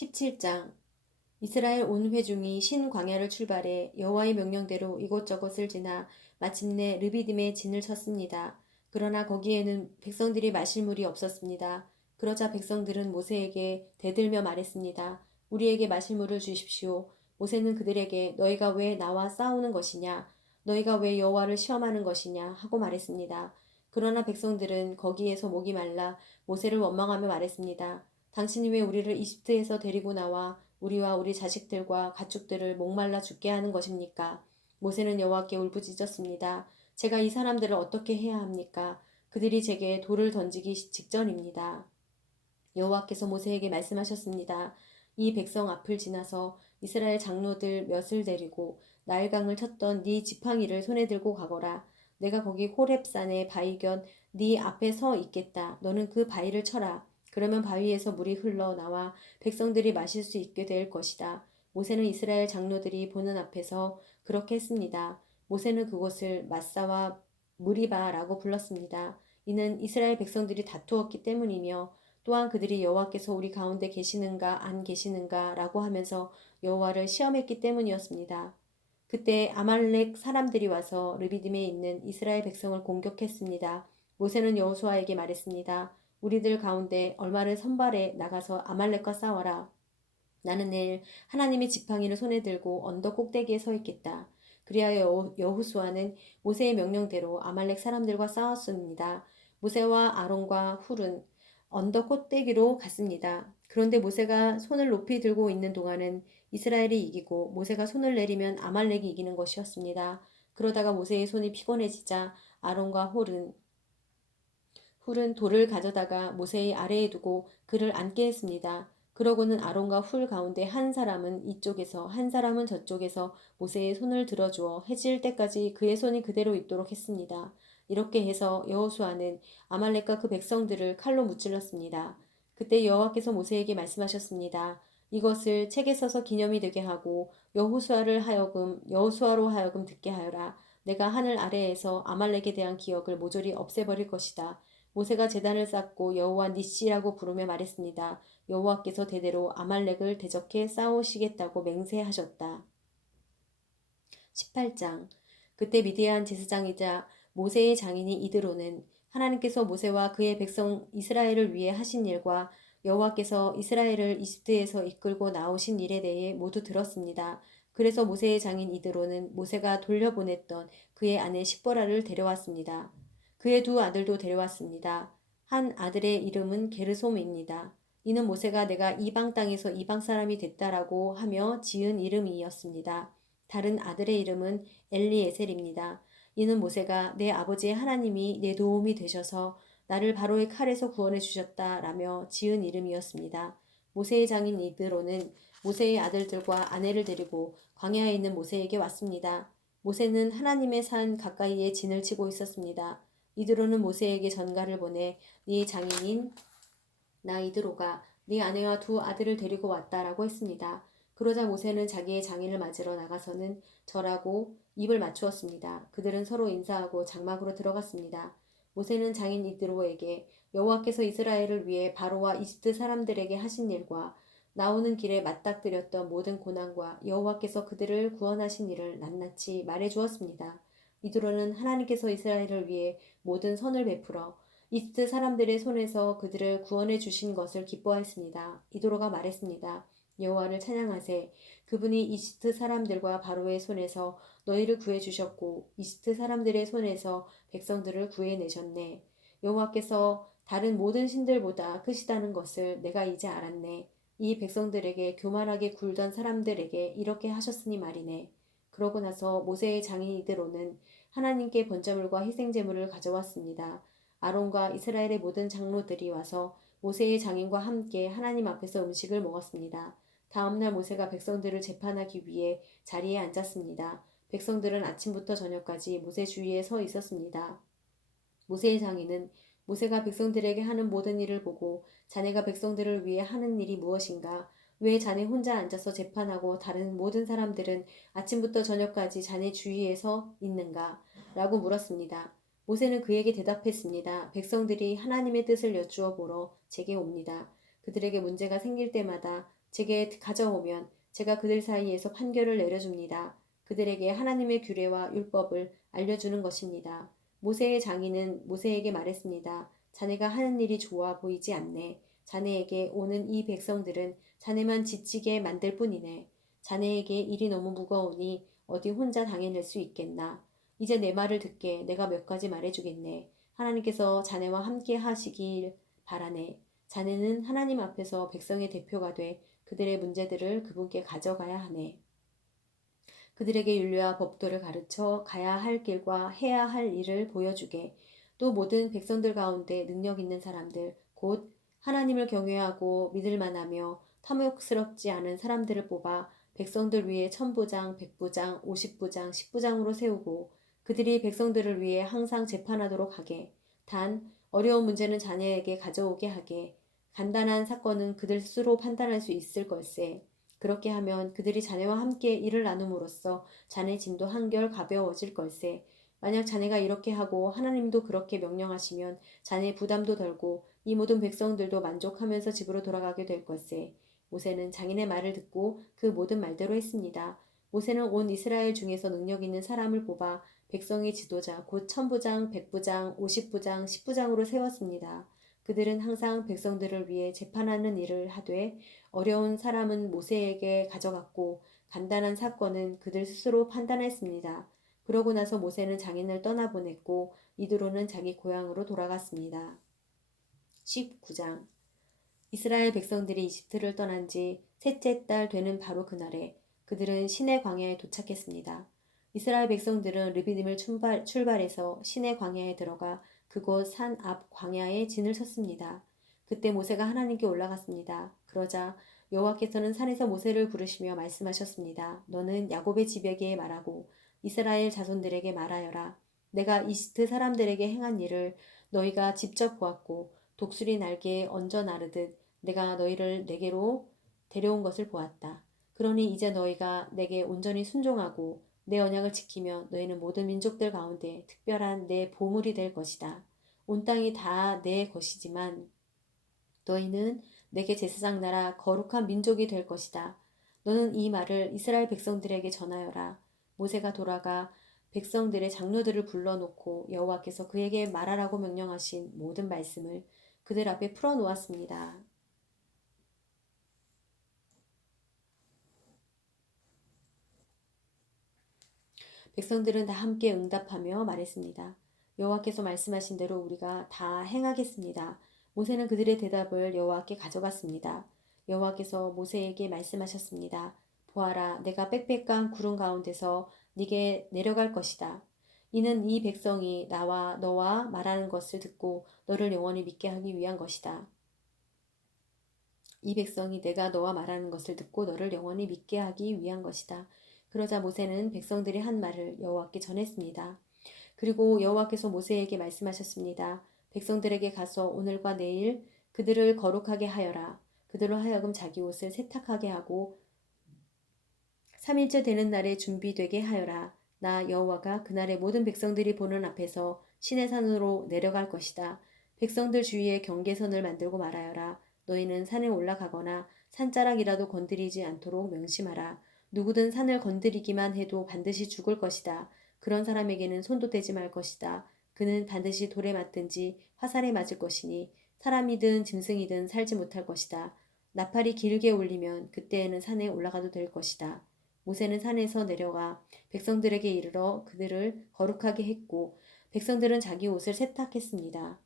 17장. 이스라엘 온 회중이 신 광야를 출발해 여호와의 명령대로 이곳저곳을 지나 마침내 르비딤에 진을 쳤습니다. 그러나 거기에는 백성들이 마실 물이 없었습니다. 그러자 백성들은 모세에게 대들며 말했습니다. 우리에게 마실 물을 주십시오. 모세는 그들에게 너희가 왜 나와 싸우는 것이냐? 너희가 왜 여호와를 시험하는 것이냐? 하고 말했습니다. 그러나 백성들은 거기에서 목이 말라 모세를 원망하며 말했습니다. 당신이 왜 우리를 이집트에서 데리고 나와 우리와 우리 자식들과 가축들을 목말라 죽게 하는 것입니까? 모세는 여호와께 울부짖었습니다. 제가 이 사람들을 어떻게 해야 합니까? 그들이 제게 돌을 던지기 직전입니다. 여호와께서 모세에게 말씀하셨습니다. 이 백성 앞을 지나서 이스라엘 장로들 몇을 데리고 나일강을 쳤던 네 지팡이를 손에 들고 가거라. 내가 거기 호렙산의 바위견 네 앞에 서 있겠다. 너는 그 바위를 쳐라. 그러면 바위에서 물이 흘러나와 백성들이 마실 수 있게 될 것이다. 모세는 이스라엘 장로들이 보는 앞에서 그렇게 했습니다. 모세는 그곳을 마사와 무리바라고 불렀습니다. 이는 이스라엘 백성들이 다투었기 때문이며 또한 그들이 여호와께서 우리 가운데 계시는가 안 계시는가 라고 하면서 여호와를 시험했기 때문이었습니다. 그때 아말렉 사람들이 와서 르비딤에 있는 이스라엘 백성을 공격했습니다. 모세는 여호수아에게 말했습니다. 우리들 가운데 얼마를 선발해 나가서 아말렉과 싸워라. 나는 내일 하나님의 지팡이를 손에 들고 언덕 꼭대기에 서 있겠다. 그리하여 여호수아는 모세의 명령대로 아말렉 사람들과 싸웠습니다. 모세와 아론과 훌은 언덕 꼭대기로 갔습니다. 그런데 모세가 손을 높이 들고 있는 동안은 이스라엘이 이기고 모세가 손을 내리면 아말렉이 이기는 것이었습니다. 그러다가 모세의 손이 피곤해지자 아론과 훌은 돌을 가져다가 모세의 아래에 두고 그를 앉게 했습니다. 그러고는 아론과 훌 가운데 한 사람은 이쪽에서 한 사람은 저쪽에서 모세의 손을 들어주어 해질 때까지 그의 손이 그대로 있도록 했습니다. 이렇게 해서 여호수아는 아말렉과 그 백성들을 칼로 무찔렀습니다. 그때 여호와께서 모세에게 말씀하셨습니다. 이것을 책에 써서 기념이 되게 하고 여호수아로 하여금 듣게 하여라. 내가 하늘 아래에서 아말렉에 대한 기억을 모조리 없애버릴 것이다. 모세가 제단을 쌓고 여호와 니시라고 부르며 말했습니다. 여호와께서 대대로 아말렉을 대적해 싸우시겠다고 맹세하셨다. 18장. 그때 미디안 제사장이자 모세의 장인이 이드로는 하나님께서 모세와 그의 백성 이스라엘을 위해 하신 일과 여호와께서 이스라엘을 이집트에서 이끌고 나오신 일에 대해 모두 들었습니다. 그래서 모세의 장인 이드로는 모세가 돌려보냈던 그의 아내 십보라를 데려왔습니다. 그의 두 아들도 데려왔습니다. 한 아들의 이름은 게르솜입니다. 이는 모세가 내가 이방 땅에서 이방 사람이 됐다라고 하며 지은 이름이었습니다. 다른 아들의 이름은 엘리에셀입니다. 이는 모세가 내 아버지의 하나님이 내 도움이 되셔서 나를 바로의 칼에서 구원해 주셨다라며 지은 이름이었습니다. 모세의 장인 이드로는 모세의 아들들과 아내를 데리고 광야에 있는 모세에게 왔습니다. 모세는 하나님의 산 가까이에 진을 치고 있었습니다. 이드로는 모세에게 전가를 보내 네 장인인 나 이드로가 네 아내와 두 아들을 데리고 왔다라고 했습니다. 그러자 모세는 자기의 장인을 맞으러 나가서는 절하고 입을 맞추었습니다. 그들은 서로 인사하고 장막으로 들어갔습니다. 모세는 장인 이드로에게 여호와께서 이스라엘을 위해 바로와 이집트 사람들에게 하신 일과 나오는 길에 맞닥뜨렸던 모든 고난과 여호와께서 그들을 구원하신 일을 낱낱이 말해 주었습니다. 이드로는 하나님께서 이스라엘을 위해 모든 선을 베풀어 이집트 사람들의 손에서 그들을 구원해 주신 것을 기뻐했습니다. 이도로가 말했습니다. 여호와를 찬양하세. 그분이 이집트 사람들과 바로의 손에서 너희를 구해 주셨고 이집트 사람들의 손에서 백성들을 구해내셨네. 여호와께서 다른 모든 신들보다 크시다는 것을 내가 이제 알았네. 이 백성들에게 교만하게 굴던 사람들에게 이렇게 하셨으니 말이네. 그러고 나서 모세의 장인 이드로는 하나님께 번제물과 희생제물을 가져왔습니다. 아론과 이스라엘의 모든 장로들이 와서 모세의 장인과 함께 하나님 앞에서 음식을 먹었습니다. 다음날 모세가 백성들을 재판하기 위해 자리에 앉았습니다. 백성들은 아침부터 저녁까지 모세 주위에 서 있었습니다. 모세의 장인은 모세가 백성들에게 하는 모든 일을 보고 자네가 백성들을 위해 하는 일이 무엇인가? 왜 자네 혼자 앉아서 재판하고 다른 모든 사람들은 아침부터 저녁까지 자네 주위에 서 있는가? 라고 물었습니다. 모세는 그에게 대답했습니다. 백성들이 하나님의 뜻을 여쭈어 보러 제게 옵니다. 그들에게 문제가 생길 때마다 제게 가져오면 제가 그들 사이에서 판결을 내려줍니다. 그들에게 하나님의 규례와 율법을 알려주는 것입니다. 모세의 장인은 모세에게 말했습니다. 자네가 하는 일이 좋아 보이지 않네. 자네에게 오는 이 백성들은 자네만 지치게 만들 뿐이네. 자네에게 일이 너무 무거우니 어디 혼자 당해낼 수 있겠나. 이제 내 말을 듣게. 내가 몇 가지 말해주겠네. 하나님께서 자네와 함께 하시길 바라네. 자네는 하나님 앞에서 백성의 대표가 돼 그들의 문제들을 그분께 가져가야 하네. 그들에게 윤례와 법도를 가르쳐 가야 할 길과 해야 할 일을 보여주게. 또 모든 백성들 가운데 능력 있는 사람들, 곧 하나님을 경외하고 믿을 만하며 탐욕스럽지 않은 사람들을 뽑아 백성들 위에 천부장, 백부장, 50부장, 10부장으로 세우고 그들이 백성들을 위해 항상 재판하도록 하게. 단 어려운 문제는 자네에게 가져오게 하게. 간단한 사건은 그들 스스로 판단할 수 있을 걸세. 그렇게 하면 그들이 자네와 함께 일을 나눔으로써 자네 짐도 한결 가벼워질 걸세. 만약 자네가 이렇게 하고 하나님도 그렇게 명령하시면 자네 부담도 덜고 이 모든 백성들도 만족하면서 집으로 돌아가게 될 걸세. 모세는 장인의 말을 듣고 그 모든 말대로 했습니다. 모세는 온 이스라엘 중에서 능력 있는 사람을 뽑아 백성의 지도자 곧 천부장, 백부장, 50부장, 10부장으로 세웠습니다. 그들은 항상 백성들을 위해 재판하는 일을 하되 어려운 사람은 모세에게 가져갔고 간단한 사건은 그들 스스로 판단했습니다. 그러고 나서 모세는 장인을 떠나보냈고 이드로는 자기 고향으로 돌아갔습니다. 19장 이스라엘 백성들이 이집트를 떠난 지 셋째 달 되는 바로 그날에 그들은 시내 광야에 도착했습니다. 이스라엘 백성들은 르비딤을 출발해서 시내 광야에 들어가 그곳 산 앞 광야에 진을 쳤습니다. 그때 모세가 하나님께 올라갔습니다. 그러자 여호와께서는 산에서 모세를 부르시며 말씀하셨습니다. 너는 야곱의 집에게 말하고 이스라엘 자손들에게 말하여라. 내가 이집트 사람들에게 행한 일을 너희가 직접 보았고 독수리 날개에 얹어 나르듯 내가 너희를 내게로 데려온 것을 보았다. 그러니 이제 너희가 내게 온전히 순종하고 내 언약을 지키며 너희는 모든 민족들 가운데 특별한 내 보물이 될 것이다. 온 땅이 다 내 것이지만 너희는 내게 제사장 나라 거룩한 민족이 될 것이다. 너는 이 말을 이스라엘 백성들에게 전하여라. 모세가 돌아가 백성들의 장로들을 불러놓고 여호와께서 그에게 말하라고 명령하신 모든 말씀을 그들 앞에 풀어놓았습니다. 백성들은 다 함께 응답하며 말했습니다. 여호와께서 말씀하신 대로 우리가 다 행하겠습니다. 모세는 그들의 대답을 여호와께 가져갔습니다. 여호와께서 모세에게 말씀하셨습니다. 보아라, 내가 빽빽한 구름 가운데서 네게 내려갈 것이다. 이는 이 백성이 나와 너와 말하는 것을 듣고 너를 영원히 믿게 하기 위한 것이다. 이 백성이 내가 너와 말하는 것을 듣고 너를 영원히 믿게 하기 위한 것이다. 그러자 모세는 백성들이 한 말을 여호와께 전했습니다. 그리고 여호와께서 모세에게 말씀하셨습니다. 백성들에게 가서 오늘과 내일 그들을 거룩하게 하여라. 그들로 하여금 자기 옷을 세탁하게 하고 3일째 되는 날에 준비되게 하여라. 나 여호와가 그날의 모든 백성들이 보는 앞에서 시내산으로 내려갈 것이다. 백성들 주위에 경계선을 만들고 말하여라. 너희는 산에 올라가거나 산자락이라도 건드리지 않도록 명심하라. 누구든 산을 건드리기만 해도 반드시 죽을 것이다. 그런 사람에게는 손도 대지 말 것이다. 그는 반드시 돌에 맞든지 화살에 맞을 것이니 사람이든 짐승이든 살지 못할 것이다. 나팔이 길게 울리면 그때에는 산에 올라가도 될 것이다. 모세는 산에서 내려가 백성들에게 이르러 그들을 거룩하게 했고 백성들은 자기 옷을 세탁했습니다.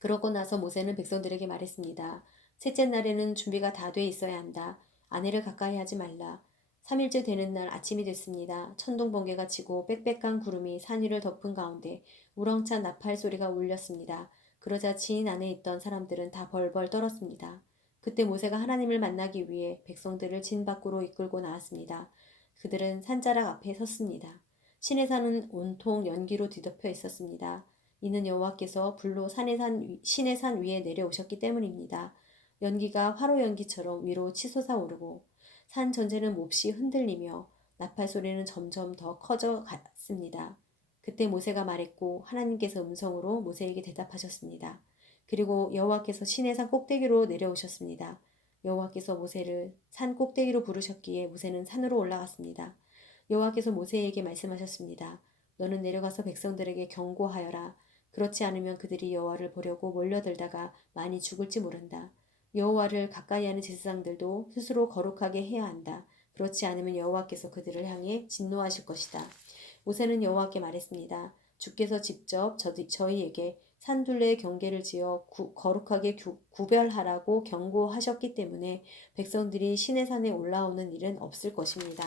그러고 나서 모세는 백성들에게 말했습니다. 셋째 날에는 준비가 다 돼 있어야 한다. 아내를 가까이 하지 말라. 3일째 되는 날 아침이 됐습니다. 천둥 번개가 치고 빽빽한 구름이 산 위를 덮은 가운데 우렁찬 나팔 소리가 울렸습니다. 그러자 지인 안에 있던 사람들은 다 벌벌 떨었습니다. 그때 모세가 하나님을 만나기 위해 백성들을 진 밖으로 이끌고 나왔습니다. 그들은 산자락 앞에 섰습니다. 시내산은 온통 연기로 뒤덮여 있었습니다. 이는 여호와께서 불로 시내 산 위에 내려오셨기 때문입니다. 연기가 화로 연기처럼 위로 치솟아 오르고 산 전체는 몹시 흔들리며 나팔 소리는 점점 더 커져 갔습니다. 그때 모세가 말했고 하나님께서 음성으로 모세에게 대답하셨습니다. 그리고 여호와께서 시내산 꼭대기로 내려오셨습니다. 여호와께서 모세를 산 꼭대기로 부르셨기에 모세는 산으로 올라갔습니다. 여호와께서 모세에게 말씀하셨습니다. 너는 내려가서 백성들에게 경고하여라. 그렇지 않으면 그들이 여호와를 보려고 몰려들다가 많이 죽을지 모른다. 여호와를 가까이 하는 제사장들도 스스로 거룩하게 해야 한다. 그렇지 않으면 여호와께서 그들을 향해 진노하실 것이다. 모세는 여호와께 말했습니다. 주께서 직접 저희에게 산둘레의 경계를 지어 거룩하게 구별하라고 경고하셨기 때문에 백성들이 시내산에 올라오는 일은 없을 것입니다.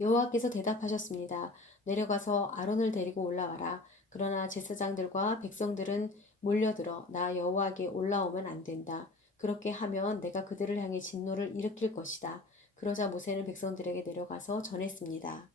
여호와께서 대답하셨습니다. 내려가서 아론을 데리고 올라와라. 그러나 제사장들과 백성들은 몰려들어 나 여호와에게 올라오면 안 된다. 그렇게 하면 내가 그들을 향해 진노를 일으킬 것이다. 그러자 모세는 백성들에게 내려가서 전했습니다.